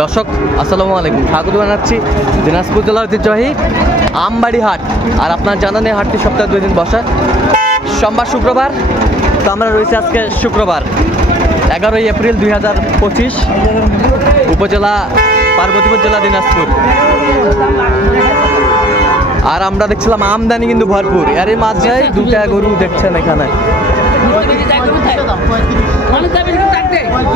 দর্শক আসসালামু আলাইকুম, স্বাগত জানাচ্ছি দিনাজপুর জেলার ঐতিহ্যবাহী আমবাড়ি হাট। আর আপনার জানেন এই হাটটি সপ্তাহে 2 দিন বসে, সোমবার শুক্রবার। তো আমরা রয়েছে আজকে শুক্রবার 11ই এপ্রিল 2025, উপজেলা পার্বতীপুর জেলা দিনাজপুর। আর আমরা দেখছিলাম আমদানি কিন্তু ভরপুর। এর মাঝে 2টা গরু দেখছেন এখানে।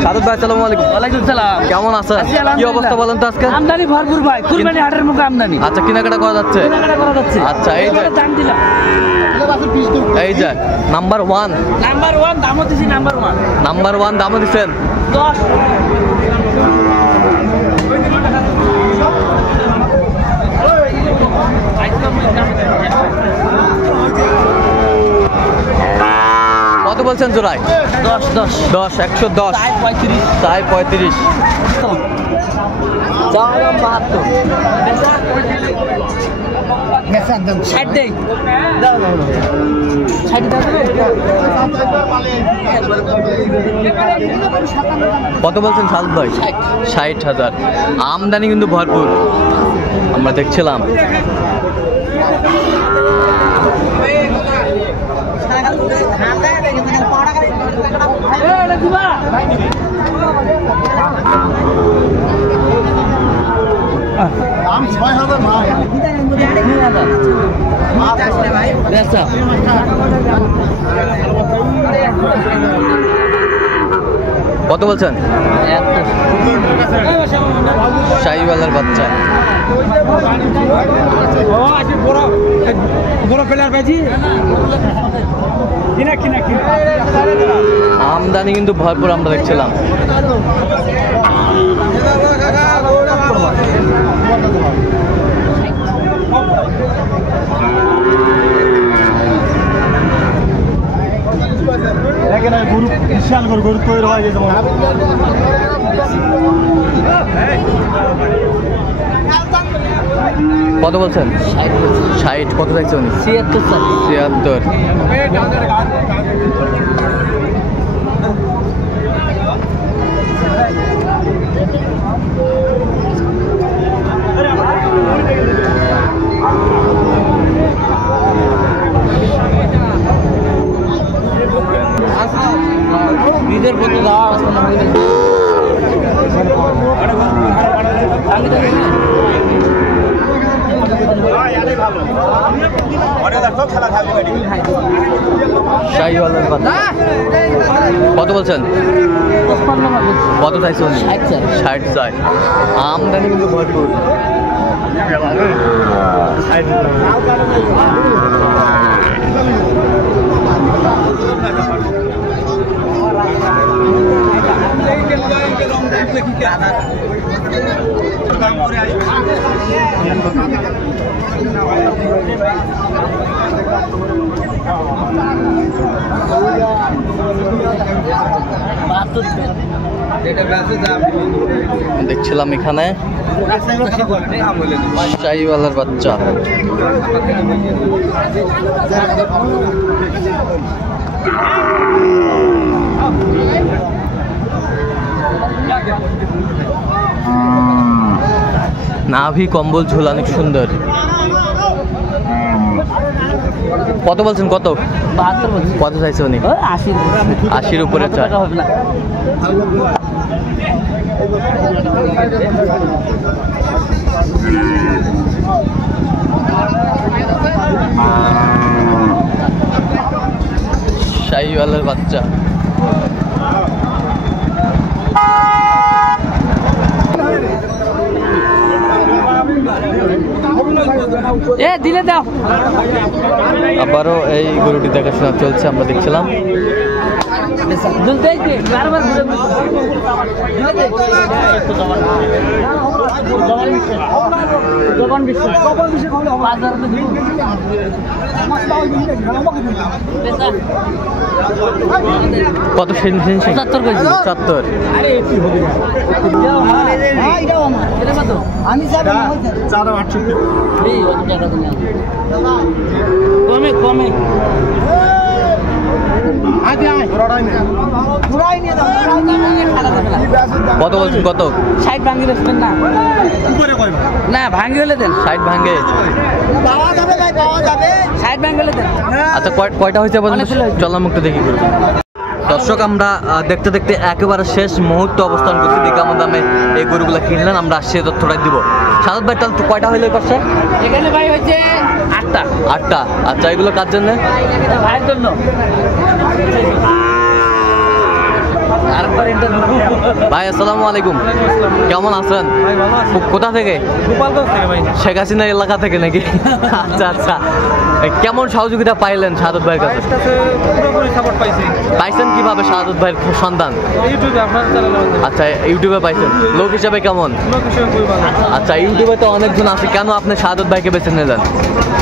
সাদত ভাই আসসালামু আলাইকুম। ওয়ালাইকুম সালাম। কেমন আছেন? কি অবস্থা বলেন তো আজকে? আমদানি ভরপুর ভাই, কুরবানি হাটের মুখে আমদানি। আচ্ছা, কেনাকাটা করা যাচ্ছে? আচ্ছা, এই যে দাম দিলাম, এই যে নাম্বার 1 দামও দিছি। নাম্বার 1 দামও দিচ্ছেন 10। কত বলছেন জোড়ায়? 10 110 35 তাই 35 60 দেই। কত বলছেন সাদত ভাই? 60,000। আমদানি কিন্তু ভরপুর আমরা দেখছিলাম। কত বলছেন? শাহিওয়ালার বাচ্চা। আমদানি কিন্তু ভরপুর আমরা দেখছিলাম। গরু বিশাল গরু তৈরি হয়ে গেছে। কত বলছেন? 60। কত দেখছে উনি? 76। শাহিওয়ালার বাচ্চা। কত বলছেন? কত চাইছে উনি? 60 চাই। আমদানি কিন্তু ভরপুর। দেখছিলাম এখানে শাহিওয়ালার বাচ্চা। নাভি কম্বল ঝোল অনেক সুন্দর। কত বলছেন? কত? 72। কত চাইছে উনি? 80-র উপরে চাই। শাহিওয়ালার বাচ্চা। দিলে দাও। আবারও এই গরুটি দেখাশোনা চলছে, আমরা দেখছিলাম। কত? 75। চার 68 এই অত টাকা দিলে কমে কমে কত বলছেন কত? 60 ভাঙি বেচবেন না? না ভাঙি হলে দেন। 60 ভাঙে। 60 ভাঙি হলে দেন। আচ্ছা কয়টা হয়েছে বলেন? চলাম একটু দেখি করবো। দর্শক আমরা দেখতে দেখতে একেবারে শেষ মুহূর্তে অবস্থান করছি। দেখে আমার দামে এই গরুগুলো কিনলেন, আমরা আসছি তথ্যটা দিব। সাদত ভাই তাহলে কয়টা হইলো এই পাশে? এখানে ভাই হচ্ছে 8টা। 8টা। আচ্ছা এগুলো কার জন্য? ভাইয়ের জন্য। ভাই আসসালামু আলাইকুম, কেমন আছেন? কোথা থেকে? গোপালগঞ্জ থেকে ভাই। শেখ হাসিনা এলাকা থেকে নাকি? আচ্ছা আচ্ছা, কেমন সহযোগিতা পাইলেন শাহাদত ভাইয়ের কাছে? পুরোপুরি সাপোর্ট পাইছি পাইছেন কিভাবে শাহাদত ভাইয়ের সন্তান? ইউটিউবে আপনার চ্যানেলে আচ্ছা ইউটিউবে পাইছেন। লোক হিসাবে কেমন? লোক হিসেবে খুবই ভালো। আচ্ছা ইউটিউবে তো অনেকজন আছে, কেন আপনি শাহাদত ভাইকে বেছে নিলেন?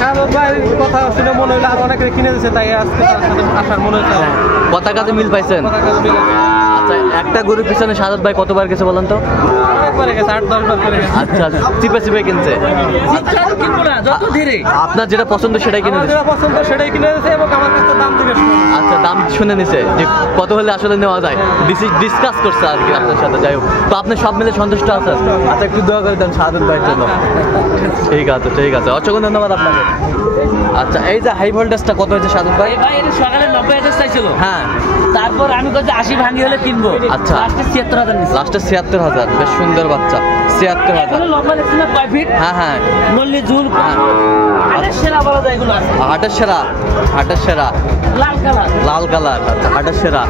শাহাদত ভাইয়ের কথা শুনে মনে হইলো আর অনেকে কিনে দিচ্ছে, তাই আজকে তার সাথে আসার মনে হচ্ছে। কথা কাজে মিল পাইছেন? আচ্ছা একটা গরুর পিছনে শাহাদত ভাই কতবার গেছে বলেন তো? অনেকবার গেছে, 8-10 বার করে গেছে। আচ্ছা চিপে চিপে কিনছে। যত ধীরে আপনার যেটা পছন্দ সেটাই কিনে আমার দিচ্ছে। যেটা পছন্দ সেটাই কিনে দিয়েছে এবং আমার কাছে দাম জিজ্ঞেস করে। আচ্ছা দাম শুনে নিছে যে কত হলে আসলে নেওয়া যায়, ডিসকাস করছে আর কি আপনার সাথে। যাই হোক, তো আপনি সব মিলে সন্তুষ্ট আছেন? আচ্ছা একটু দোয়া করে দেন শাহাদত ভাইয়ের জন্য। ঠিক আছে ঠিক আছে, অসংখ্য ধন্যবাদ আপনাকে। আচ্ছা এই যে হাই ভোল্টেজটা কত হয়েছে শাহাদত ভাই? ভাই এটা সকালে 90,000 চাইছিল। হ্যাঁ তারপর আমি কইছি 80 ভাঙি হলে কিনবো। আচ্ছা। লাস্টে 76,000 নিছি। লাস্টে 76,000। বেশ সুন্দর বাচ্চা, 76,000। এগুলো লম্বা দেখছি না 5 ফিট। হ্যাঁ হ্যাঁ, নল্লি ঝুল। আরে সেরা বলা যায় এগুলো আছে। হাটের সেরা, হাটের সেরা, লাল কালার। লাল কালার। আচ্ছা হাটের সেরা।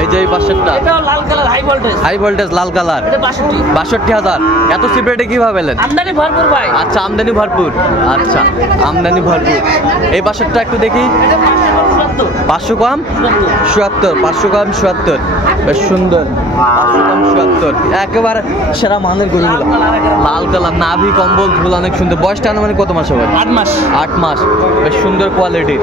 এই যে এই পাশেরটা এটাও লাল colour high voltage. High voltage লাল কালার, এটা 62। 62,000। এত সিপ্রেটে কিভাবে পেলেন? আমদানি ভরপুর ভাই। আচ্ছা আমদানি ভরপুর। আচ্ছা আমদানি ভরপুর। এই পাশেরটা একটু দেখি। এটা 570। 500 কম 77, 500 কম 77। বেশ সুন্দর, 500 কম 77। একেবারে সেরা মানের গরুগুলো। লাল কালার, নাভি কম্বল ঝুল অনেক সুন্দর। বয়সটা আনুমানিক কত মাস হবে? 8 মাস। 8 মাস। বেশ সুন্দর কোয়ালিটির।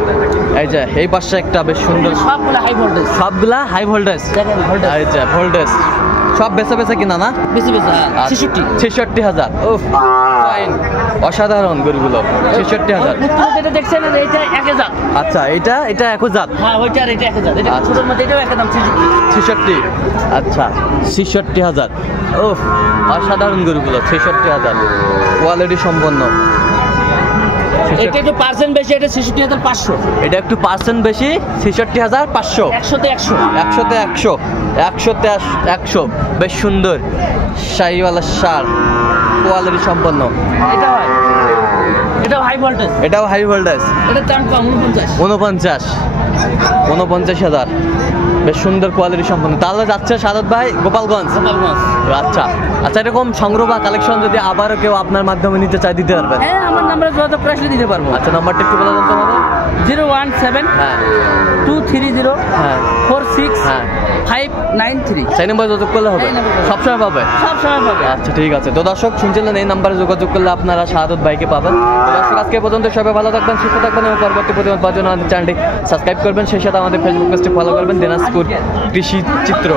এই যে এই পাশে একটা বেশ সুন্দর, সবগুলো হাই ভোল্টেজ। সবগুলা হাই ভোল্টেজ। দেখেন ভোল্টেজ। এই যে ভোল্টেজ সব বেচা বেচা কিনা না? বেশি বেশি 66। 66,000। উফ ফাইন, অসাধারণ গরুগুলো। 66,000। যেটা দেখছেন এটা 1000। আচ্ছা এটা 1000। হ্যাঁ ওইটা আর এটা 1000। এটা আচ্ছা। ছোটর মধ্যে এটাও একদম 66। 66। আচ্ছা 66,000। উফ অসাধারণ গরুগুলো। 66,000 কোয়ালিটি সম্পন্ন। এটা একটু পার্সেন্ট বেশি, এটা 66,500। এটা একটু পার্সেন্ট বেশি, 66,500। 100তে 100। 100তে 100, 100তে 100। বেশ সুন্দর শাহিওয়ালা সার, কোয়ালিটি সম্পন্ন। এটা হয়, এটাও হাই ভোল্টেজ। এটাও হাই ভোল্টেজ। এটার দাম কম 49। 49,000। বেশ সুন্দর কোয়ালিটি সম্পন্ন। তাহলে যাচ্ছে শাহাদত ভাই গোপালগঞ্জ। আচ্ছা আচ্ছা, এরকম সংগ্রহ বা কালেকশন যদি আবারও কেউ আপনার মাধ্যমে নিতে চায় দিতে পারবেন? হ্যাঁ আমার নাম্বারে যোগাযোগ করে আসলে দিতে পারবো। আচ্ছা নাম্বারটা একটু বলে দেন তো আমাদের। 017 হ্যাঁ 230 হ্যাঁ 46 হ্যাঁ 593। সেই নাম্বারে যোগাযোগ করলে হবে? এই নাম্বারে। সবসময় পাবে? সব সময় পাবে। আচ্ছা ঠিক আছে। তো দর্শক শুনছিলেন, এই নাম্বারে যোগাযোগ করলে আপনারা শাহাদত ভাইকে পাবেন। তো দর্শক আজকে পর্যন্ত সবাই ভালো থাকবেন, সুস্থ থাকবেন এবং পরবর্তী প্রতিবাদ পাওয়ার জন্য আমাদের চ্যানেলটি সাবস্ক্রাইব করবেন। সেই সাথে আমাদের ফেসবুক পেজটি ফলো করবেন, দিনাজপুর কৃষি চিত্র।